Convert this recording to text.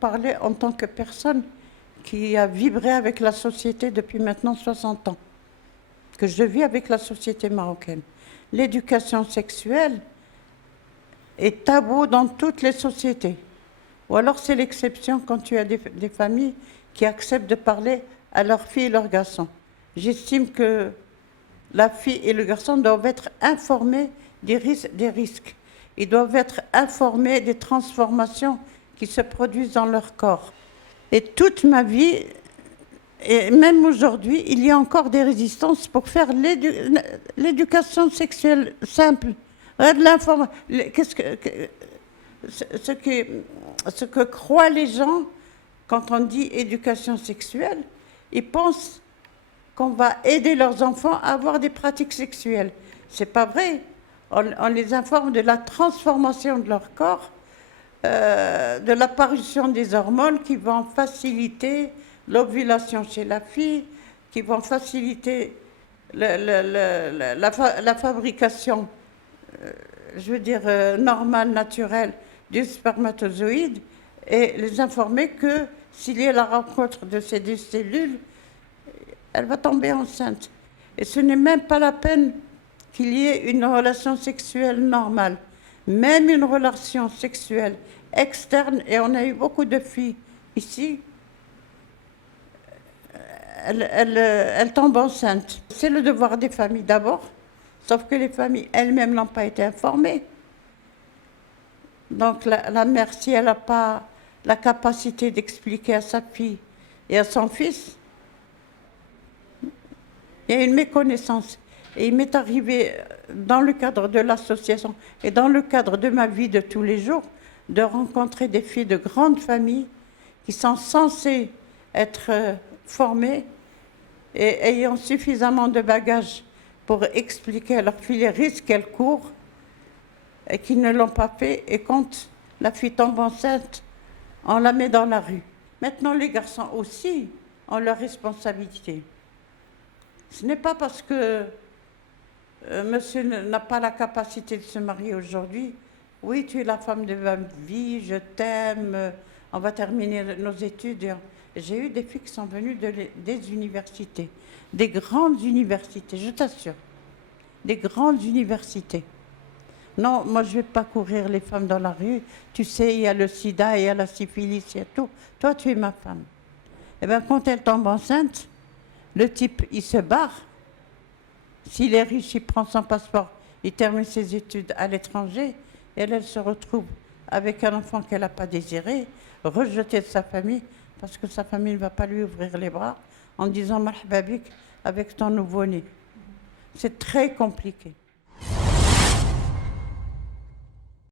parler en tant que personne qui a vibré avec la société depuis maintenant 60 ans, que je vis avec la société marocaine. L'éducation sexuelle est tabou dans toutes les sociétés. Ou alors c'est l'exception quand tu as des familles qui acceptent de parler à leur fille et leur garçon. J'estime que la fille et le garçon doivent être informés des risques. Ils doivent être informés des transformations qui se produisent dans leur corps. Et toute ma vie, et même aujourd'hui, il y a encore des résistances pour faire l'éducation sexuelle simple. Ce que croient les gens quand on dit éducation sexuelle, ils pensent qu'on va aider leurs enfants à avoir des pratiques sexuelles. C'est pas vrai. On les informe de la transformation de leur corps, de l'apparition des hormones qui vont faciliter l'ovulation chez la fille, qui vont faciliter la fabrication, normale, naturelle du spermatozoïde, et les informer que s'il y a la rencontre de ces deux cellules, elle va tomber enceinte. Et ce n'est même pas la peine qu'il y ait une relation sexuelle normale. Même une relation sexuelle externe, et on a eu beaucoup de filles ici, elles tombent enceintes. C'est le devoir des familles d'abord, sauf que les familles elles-mêmes n'ont pas été informées. Donc la mère, si elle n'a pas la capacité d'expliquer à sa fille et à son fils, il y a une méconnaissance. Et il m'est arrivé, dans le cadre de l'association et dans le cadre de ma vie de tous les jours, de rencontrer des filles de grandes familles qui sont censées être formées et ayant suffisamment de bagages pour expliquer à leur fille les risques qu'elles courent et qui ne l'ont pas fait. Et quand la fille tombe enceinte, on la met dans la rue. Maintenant, les garçons aussi ont leur responsabilité. Ce n'est pas parce que monsieur n'a pas la capacité de se marier aujourd'hui. Oui, tu es la femme de ma vie, je t'aime, on va terminer nos études. J'ai eu des filles qui sont venues des universités, des grandes universités, je t'assure, des grandes universités. Non, moi je ne vais pas courir les femmes dans la rue. Tu sais, il y a le sida, il y a la syphilis, il y a tout. Toi, tu es ma femme. Eh bien, quand elle tombe enceinte, le type, il se barre. S'il est riche, il prend son passeport, il termine ses études à l'étranger, et elle se retrouve avec un enfant qu'elle n'a pas désiré, rejeté de sa famille, parce que sa famille ne va pas lui ouvrir les bras, en disant « Marhaba bik » avec ton nouveau-né. C'est très compliqué.